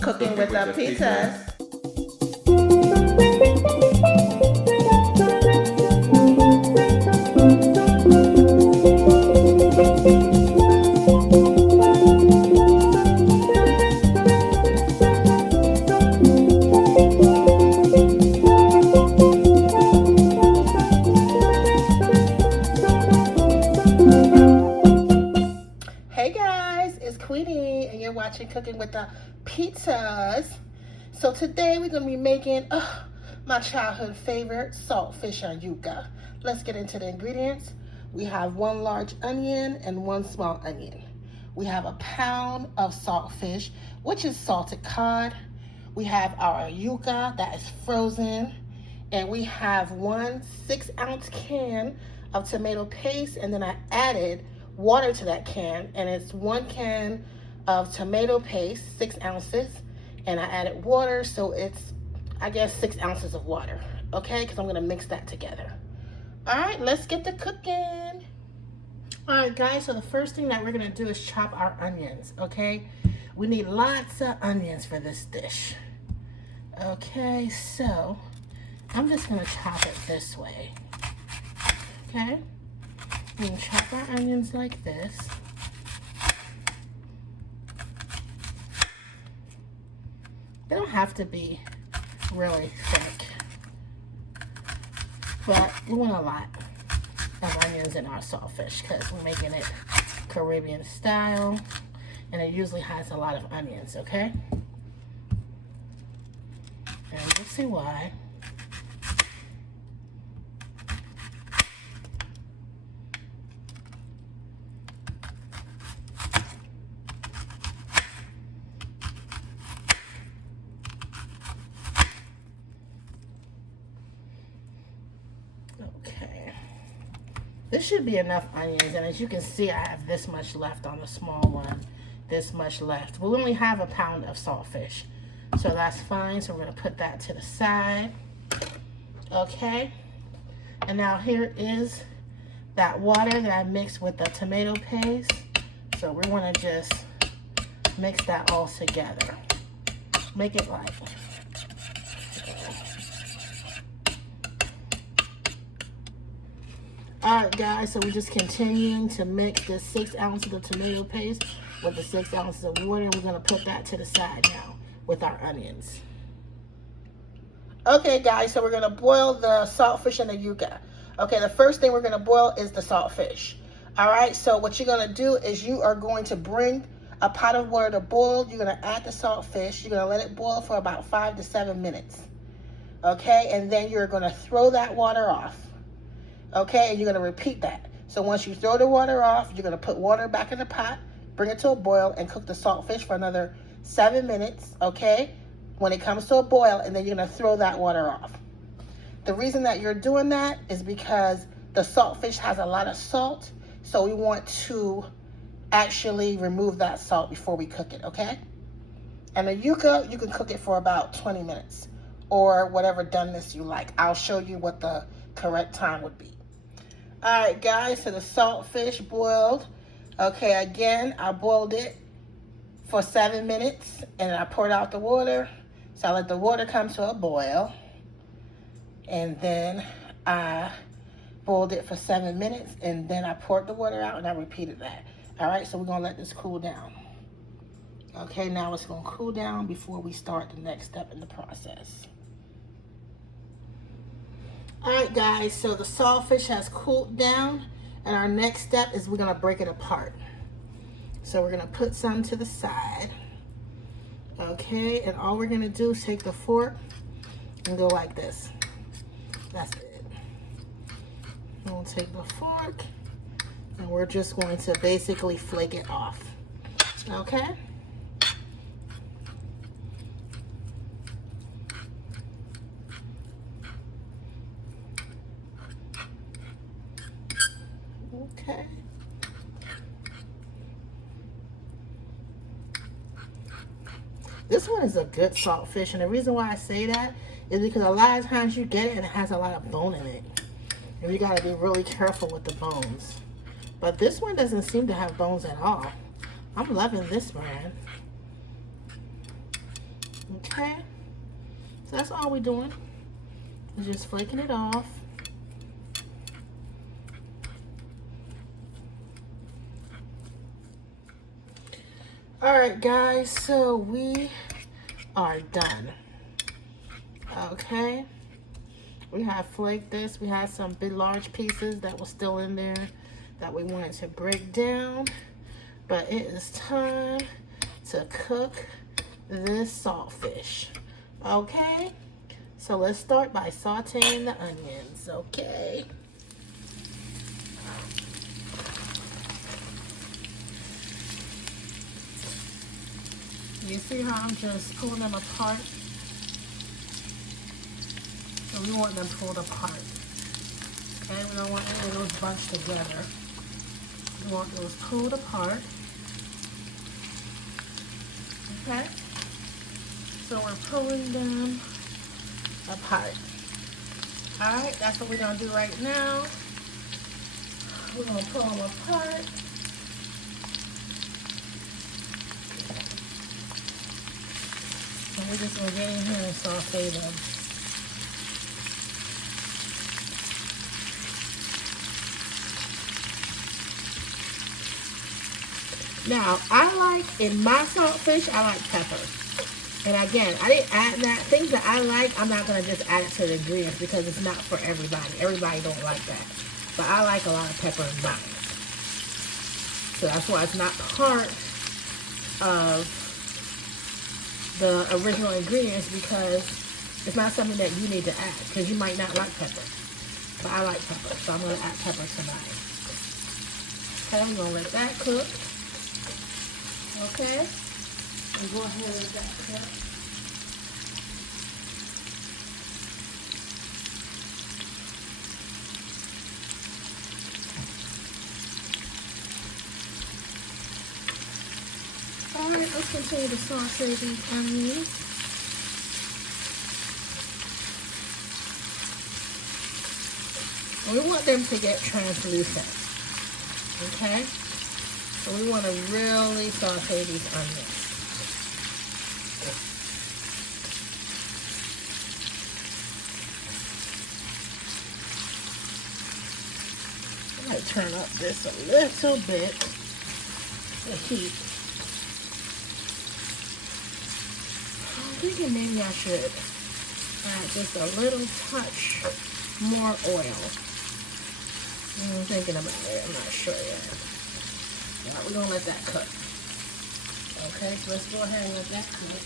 Cooking with the Peters. Hey guys, it's Queenie and you're watching Cooking with the Peters. So today we're going to be making my childhood favorite, salt fish and yuca. Let's get into the ingredients. We have 1 large onion and 1 small onion. We have a pound of salt fish, which is salted cod. We have our yuca that is frozen. And we have 1 6-ounce can of tomato paste, and then I added water to that can, and it's 1 can of tomato paste, 6 ounces, and I added water, so it's, I guess, 6 ounces of water, okay, because I'm going to mix that together. All right, let's get to cooking. All right, guys, so the first thing that we're going to do is chop our onions, okay? We need lots of onions for this dish. Okay, so I'm just going to chop it this way, okay? We can chop our onions like this. They don't have to be really thick, but we want a lot of onions in our saltfish because we're making it Caribbean style, and it usually has a lot of onions, okay? And you'll see why. Okay, this should be enough onions, and as you can see, I have this much left on the small one, this much left. We only have a pound of saltfish, so that's fine. So we're going to put that to the side. Okay, and now here is that water that I mixed with the tomato paste. So we want to just mix that all together. Make it light. Alright guys, so we're just continuing to mix the 6 ounces of tomato paste with the 6 ounces of water, and we're going to put that to the side now with our onions. Okay guys, so we're going to boil the saltfish and the yuca. Okay, the first thing we're going to boil is the saltfish. Alright, so what you're going to do is you are going to bring a pot of water to boil. You're going to add the saltfish. You're going to let it boil for about 5 to 7 minutes. Okay, and then you're going to throw that water off. Okay, and you're going to repeat that. So once you throw the water off, you're going to put water back in the pot, bring it to a boil, and cook the saltfish for another 7 minutes, okay, when it comes to a boil, and then you're going to throw that water off. The reason that you're doing that is because the saltfish has a lot of salt, so we want to actually remove that salt before we cook it, okay? And the yuca, you can cook it for about 20 minutes or whatever doneness you like. I'll show you what the correct time would be. All right, guys, so the saltfish boiled. Okay, again, I boiled it for 7 minutes, and I poured out the water. So I let the water come to a boil, and then I boiled it for 7 minutes, and then I poured the water out, and I repeated that. All right, so we're going to let this cool down. Okay, now it's going to cool down before we start the next step in the process. Alright guys, so the saltfish has cooled down, and our next step is we're going to break it apart. So we're going to put some to the side. Okay, and all we're going to do is take the fork and go like this. That's it. And we'll take the fork, and we're just going to basically flake it off. Okay? Okay. This one is a good saltfish, and the reason why I say that is because a lot of times you get it and it has a lot of bone in it. And you gotta be really careful with the bones. But this one doesn't seem to have bones at all. I'm loving this brand. Okay, so that's all we're doing. We're just flaking it off. Alright guys, so we are done. Okay, we have flaked this. We had some big large pieces that were still in there that we wanted to break down, but it is time to cook this saltfish. Okay, so let's start by sauteing the onions. Okay, you see how I'm just pulling them apart? So we want them pulled apart. Okay, we don't want any of those bunched together. We want those pulled apart. Okay, so we're pulling them apart. Alright, that's what we're going to do right now. We're going to pull them apart. And we're just going to get in here and saute them. Now, in my saltfish, I like pepper. And again, I didn't add that. Things that I like, I'm not going to just add it to the ingredients because it's not for everybody. Everybody don't like that. But I like a lot of pepper in mine. So that's why it's not part of the original ingredients, because it's not something that you need to add because you might not like pepper. But I like pepper, so I'm going to add pepper to mine. Okay, I'm going to let that cook. Okay, and go ahead and let that cook. Alright, let's continue to saute these onions. We want them to get translucent. Okay? So we want to really saute these onions. I might turn up this a little bit, the heat. I'm thinking maybe I should add just a little touch more oil. I'm thinking about it, I'm not sure yet. Alright, we're going to let that cook. Okay, so let's go ahead and let that cook.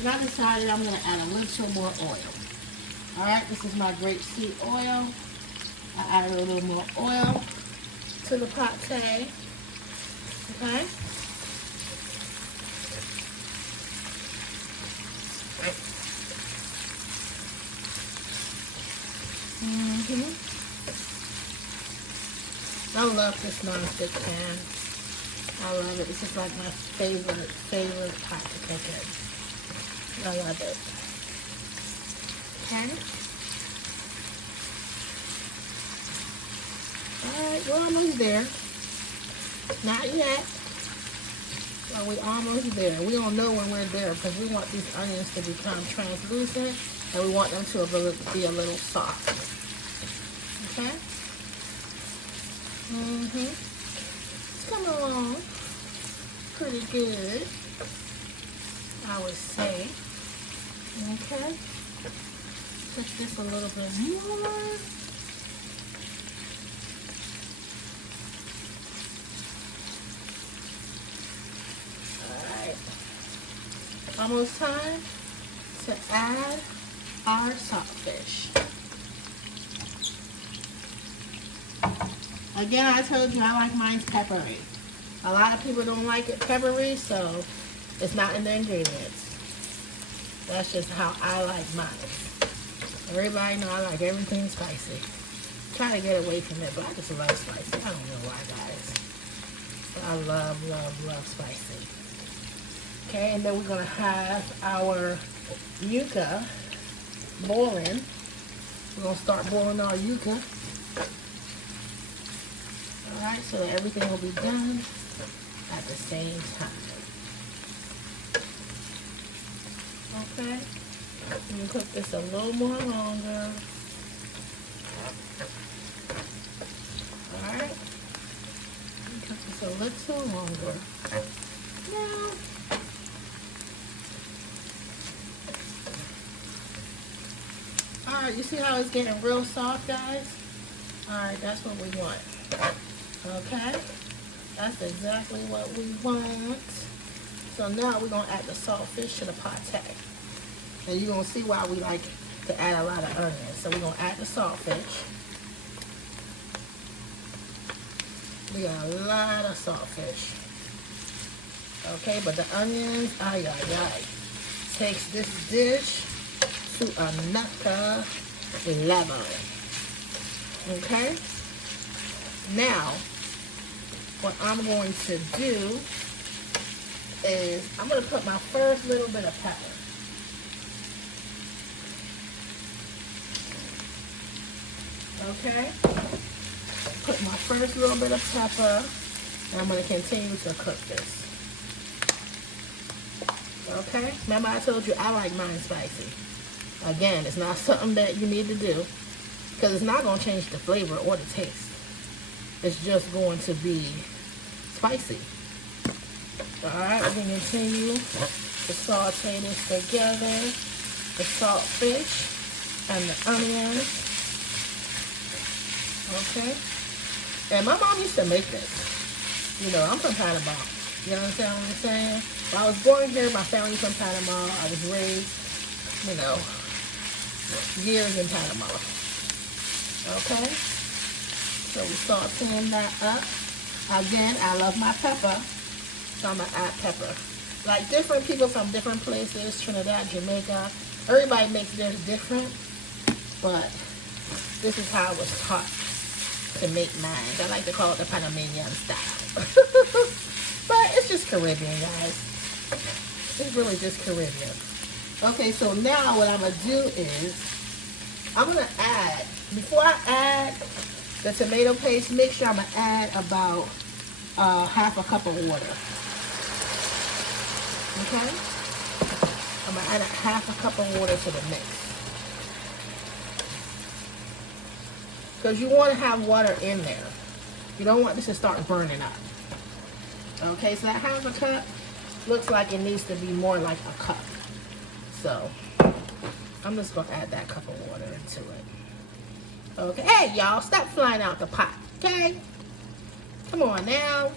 And I decided I'm going to add a little more oil. Alright, this is my grapeseed oil. I added a little more oil to the pate. Okay. I love this non-stick pan. I love it. This is like my favorite pot to cook in. I love it. Okay. Alright, we're almost there. Not yet. But we're almost there. We don't know when we're there because we want these onions to become translucent and we want them to be a little soft. Okay? It's coming along pretty good, I would say. Okay? Push this a little bit more. Alright. Almost time to add our saltfish. Again, I told you I like mine peppery. A lot of people don't like it peppery, so it's not in the ingredients. That's just how I like mine. Everybody know I like everything spicy. Try to get away from it, but I just love spicy. I don't know why, guys. But I love, love, love spicy. Okay, and then we're going to have our yuca boiling. We're gonna start boiling our yuca. All right, so that everything will be done at the same time. Okay, you can cook this a little more longer. All right, you can cook this a little longer. Now, all right, you see how it's getting real soft, guys? All right, that's what we want. Okay, that's exactly what we want. So now we're gonna add the saltfish to the pate. And you're gonna see why we like to add a lot of onions. So we're gonna add the saltfish. We got a lot of saltfish. Okay, but the onions, ay, ay, ay, takes this dish to another level. Okay? Now, what I'm going to do is I'm going to put my first little bit of pepper. Okay? Put my first little bit of pepper, and I'm going to continue to cook this. Okay? Remember I told you I like mine spicy. Again, it's not something that you need to do because it's not going to change the flavor or the taste. It's just going to be spicy. Alright, we can continue to saute this together. The salt fish and the onions. Okay? And my mom used to make this. You know, I'm from Panama. You understand what I'm saying? When I was born here, my family's from Panama. I was raised, you know, years in Panama. Okay? So we sauteing that up. Again, I love my pepper, so I'm going to add pepper. Like different people from different places, Trinidad, Jamaica, everybody makes theirs different, but this is how I was taught to make mine. I like to call it the Panamanian style. But it's just Caribbean, guys. It's really just Caribbean. Okay, so now what I'm going to do is, I'm going to add, before I add the tomato paste, make sure I'm going to add about half a cup of water. Okay? I'm going to add half a cup of water to the mix. Because you want to have water in there. You don't want this to start burning up. Okay, so that half a cup looks like it needs to be more like a cup. So, I'm just going to add that cup of water into it. Okay, hey y'all, stop flying out the pot, okay? Come on now.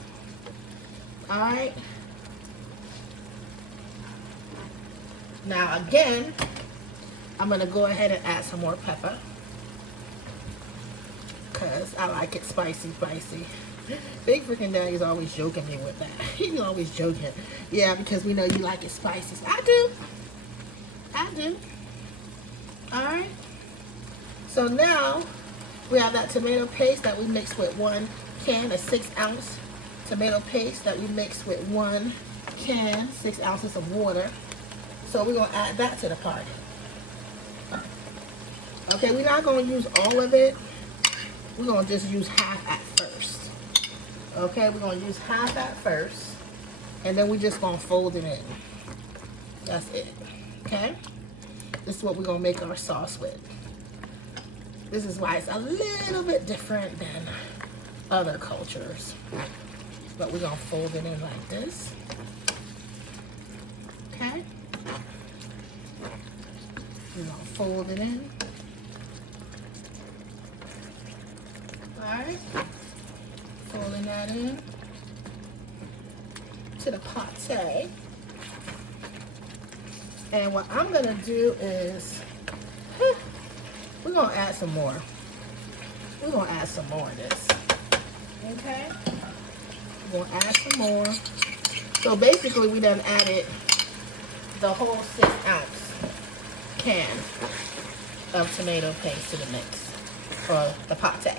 Alright. Now again, I'm going to go ahead and add some more pepper. Because I like it spicy, spicy. Big freaking Daddy is always joking me with that. He's always joking. Yeah, because we know you like it spicy. I do. I do. Alright. So now, we have that tomato paste that we mixed with 1 can, a 6-ounce tomato paste that we mixed with 1 can, 6 ounces of water. So we're going to add that to the party. Okay, we're not going to use all of it. We're going to just use half at first. Okay, we're going to use half at first. And then we're just going to fold it in. That's it. Okay? This is what we're going to make our sauce with. This is why it's a little bit different than other cultures. But we're going to fold it in like this. Okay? We're going to fold it in. Alright, folding that in to the pate. And what I'm going to do is, we're going to add some more. We're going to add some more of this. Okay? We're going to add some more. So basically we done added the whole 6-ounce can of tomato paste to the mix, or the pate,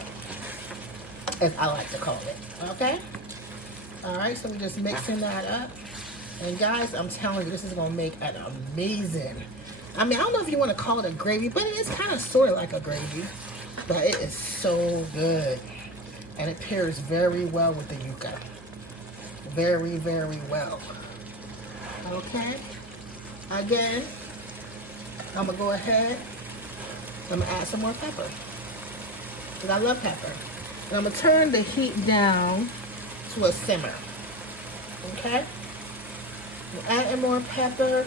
as I like to call it. Okay? Alright, so we're just mixing that up. And guys, I'm telling you, this is going to make an amazing I mean, I don't know if you want to call it a gravy, but it is kind of sort of like a gravy. But it is so good. And it pairs very well with the yuca. Very, very well. Okay. Again, I'm going to go ahead. I'm going to add some more pepper. Because I love pepper. And I'm going to turn the heat down to a simmer. Okay. I'm adding more pepper.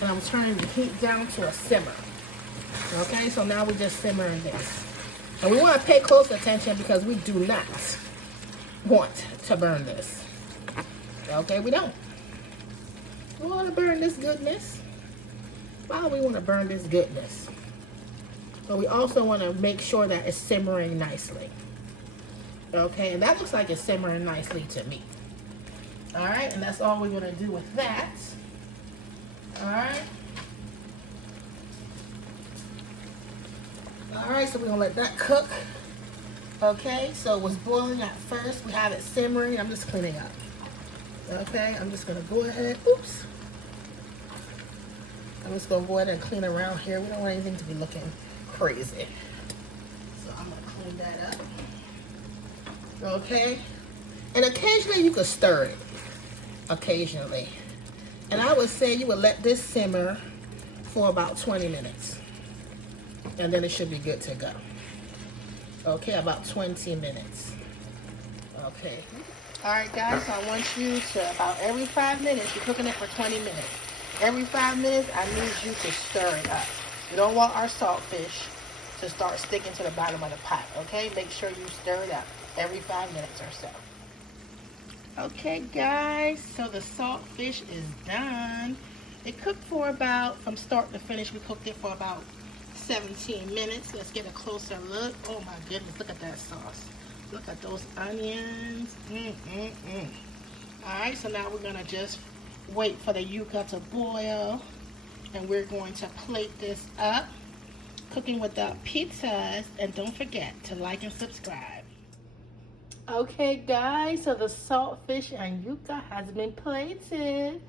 And I'm turning the heat down to a simmer. Okay, so now we're just simmering this. And we want to pay close attention because we do not want to burn this. Okay, we don't. We want to burn this goodness. Why do we want to burn this goodness? But we also want to make sure that it's simmering nicely. Okay, and that looks like it's simmering nicely to me. All right, and that's all we're going to do with that. All right. All right, so we're going to let that cook. Okay, so it was boiling at first. We have it simmering. I'm just cleaning up. Okay, I'm just going to go ahead. Oops. I'm just going to go ahead and clean around here. We don't want anything to be looking crazy. So I'm going to clean that up. Okay. And occasionally you could stir it. Occasionally. And I would say you would let this simmer for about 20 minutes. And then it should be good to go. Okay, about 20 minutes. Okay. All right, guys, so I want you to, about every 5 minutes, you're cooking it for 20 minutes. Every 5 minutes, I need you to stir it up. We don't want our saltfish to start sticking to the bottom of the pot, okay? Make sure you stir it up every 5 minutes or so. Okay, guys, so the saltfish is done. It cooked for about, from start to finish, we cooked it for about 17 minutes. Let's get a closer look. Oh my goodness, look at that sauce. Look at those onions. All right, so now we're gonna just wait for the yuca to boil, and we're going to plate this up. Cooking with the Peters, and don't forget to like and subscribe. Okay, guys, so the saltfish and yuca has been plated.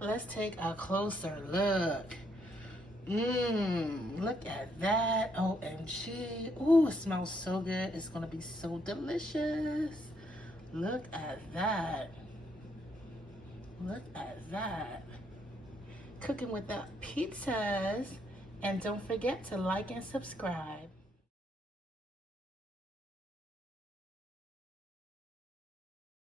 Let's take a closer look. Look at that. OMG. Ooh, it smells so good. It's gonna be so delicious. Look at that. Look at that. Cooking with the Peters. And don't forget to like and subscribe.